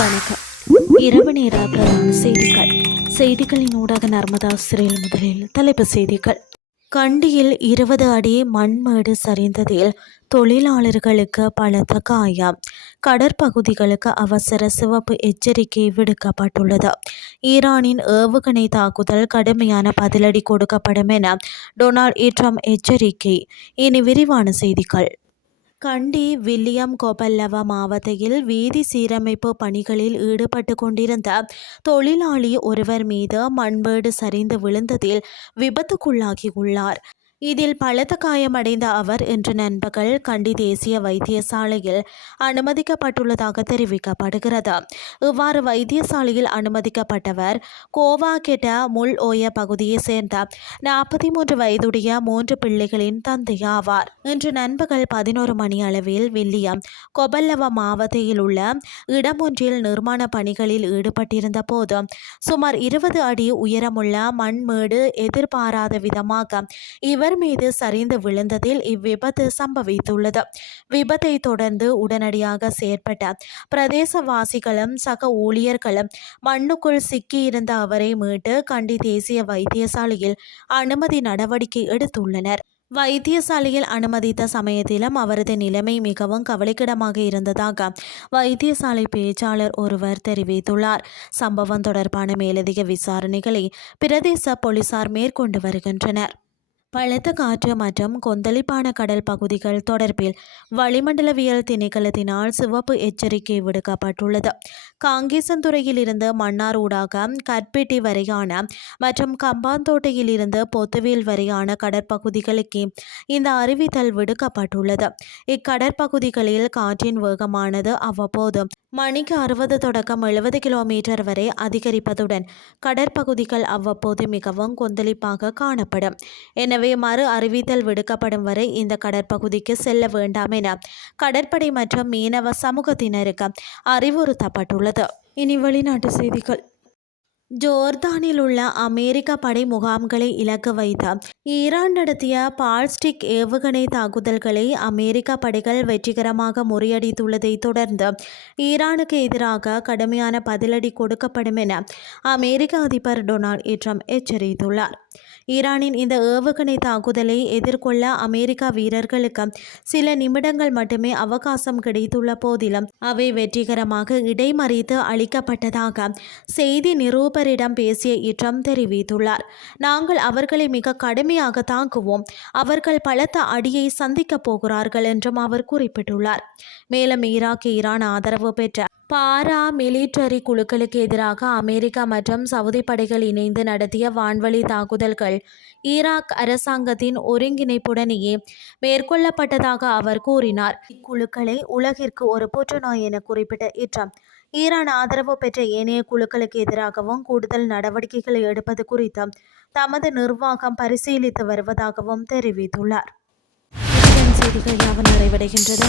வணக்கம். இரவு நேர பிரதான செய்திகளின் ஊடாக நர்மதா சிறையில் முதலில் தலைப்புச் செய்திகள். கண்டியில் 20 அடி மண்மேடு சரிந்ததில் தொழிலாளர்களுக்கு பலத்த காயம். கடற்பகுதிகளுக்கு அவசர சிவப்பு எச்சரிக்கை விடுக்கப்பட்டுள்ளது. ஈரானின் ஏவுகணை தாக்குதல் கடுமையான பதிலடி கொடுக்கப்படும் என டொனால்ட் ட்ரம்ப் எச்சரிக்கை. இனி விரிவான செய்திகள். கண்டி வில்லியம் கொபல்லவ மாவட்டத்தில் வீதி சீரமைப்பு பணிகளில் ஈடுபட்டு கொண்டிருந்த தொழிலாளி ஒருவர் மீது மண்மேடு சரிந்து விழுந்ததில் விபத்துக்குள்ளாகியுள்ளார். இதில் பலத்த காயமடைந்த அவர் இன்று நண்பகல் கண்டி தேசிய வைத்தியசாலையில் அனுமதிக்கப்பட்டுள்ளதாக தெரிவிக்கப்படுகிறது. இவ்வாறு வைத்தியசாலையில் அனுமதிக்கப்பட்டவர் கோவாகெட்ட முள் ஓய பகுதியை சேர்ந்த 43 வயதுடைய 3 பிள்ளைகளின் தந்தையாவார். இன்று நண்பகல் 11 மணி அளவில் வில்லியம் கொபல்லவ மாவட்டத்தில் உள்ள இடமொன்றில் நிர்மாண பணிகளில் ஈடுபட்டிருந்த போது சுமார் 20 அடி உயரமுள்ள மண்மேடு எதிர்பாராத விதமாக இவர் மீது சரிந்து விழுந்ததில் இவ்விபத்து சம்பவித்துள்ளது. விபத்தை தொடர்ந்து உடனடியாக செயற்பட்ட பிரதேசவாசிகளும் சக ஊழியர்களும் மண்ணுக்குள் சிக்கியிருந்த அவரை மீட்டு கண்டி தேசிய வைத்தியசாலையில் அனுமதி நடவடிக்கை எடுத்துள்ளனர். வைத்தியசாலையில் அனுமதித்த சமயத்திலும் அவரது நிலைமை மிகவும் கவலைக்கிடமாக இருந்ததாக வைத்தியசாலை பேச்சாளர் ஒருவர் தெரிவித்துள்ளார். சம்பவம் தொடர்பான மேலதிக விசாரணைகளை பிரதேச போலீசார் மேற்கொண்டு வருகின்றனர். பலத்த காற்று மற்றும் கொந்தளிப்பான கடல் பகுதிகள் தொடர்பில் வளிமண்டலவியல் திணைக்களத்தினால் சிவப்பு எச்சரிக்கை விடுக்கப்பட்டுள்ளது. காங்கேசன்துறையில் இருந்து மன்னார் ஊடாக கற்பெட்டி வரையான மற்றும் கம்பாந்தோட்டையில் இருந்து பொத்துவேல் வரையான கடற்பகுதிகளுக்கு இந்த அறிவித்தல் விடுக்கப்பட்டுள்ளது. இக்கடற்பகுதிகளில் காற்றின் வேகமானது அவ்வப்போது மணிக்கு 60 தொடக்கம் 70 கிலோமீட்டர் வரை அதிகரிப்பதுடன் கடற்பகுதிகள் அவ்வப்போது மிகவும் கொந்தளிப்பாக காணப்படும். எனவே மறு அறிவித்தல் விடுக்கப்படும் வரை இந்த கடற்பகுதிக்கு செல்ல வேண்டாம் என கடற்படை மற்றும் மீனவ சமூகத்தினருக்கு அறிவுறுத்தப்பட்டுள்ளது. இனி வெளிநாட்டு செய்திகள். ஜோர்தானில் உள்ள அமெரிக்க படை முகாம்களை இலக்கு வைத்த ஈரான் நடத்திய பால்ஸ்டிக் ஏவுகணை தாக்குதல்களை அமெரிக்க படைகள் வெற்றிகரமாக முறியடித்துள்ளதை தொடர்ந்து ஈரானுக்கு எதிராக கடுமையான பதிலடி கொடுக்கப்படும் என அமெரிக்க அதிபர் டொனால்ட் ட்ரம்ப் எச்சரித்துள்ளார். ஈரானின் இந்த ஏவுகணை தாக்குதலை எதிர்கொள்ள அமெரிக்க வீரர்களுக்கு சில நிமிடங்கள் மட்டுமே அவகாசம் கிடைத்துள்ள போதிலும் அவை வெற்றிகரமாக இடைமறித்து அளிக்கப்பட்டதாக செய்தி நிருபரிடம் பேசிய ட்ரம்ப் தெரிவித்துள்ளார். நாங்கள் அவர்களை மிக கடுமையாக தாக்குவோம், அவர்கள் பலத்த அடியை சந்திக்கப் போகிறார்கள் என்றும் அவர் குறிப்பிட்டுள்ளார். மேலும் ஈரான் ஆதரவு பெற்ற பாரா மிலிட்டரி குழுக்களுக்கு எதிராக அமெரிக்கா மற்றும் சவுதி படைகள் இணைந்து நடத்திய வான்வழி தாக்குதல்கள் ஈராக் அரசாங்கத்தின் ஒருங்கிணைப்புடனேயே மேற்கொள்ளப்பட்டதாக அவர் கூறினார். இக்குழுக்களை உலகிற்கு ஒரு புற்றுநோய் என குறிப்பிட்ட ட்ரம்ப் ஈரான் ஆதரவு பெற்ற ஏனைய குழுக்களுக்கு எதிராகவும் கூடுதல் நடவடிக்கைகளை எடுப்பது குறித்து தமது நிர்வாகம் பரிசீலித்து வருவதாகவும் தெரிவித்துள்ளார். செய்திகள் யாவும் நிறைவடைகின்றது.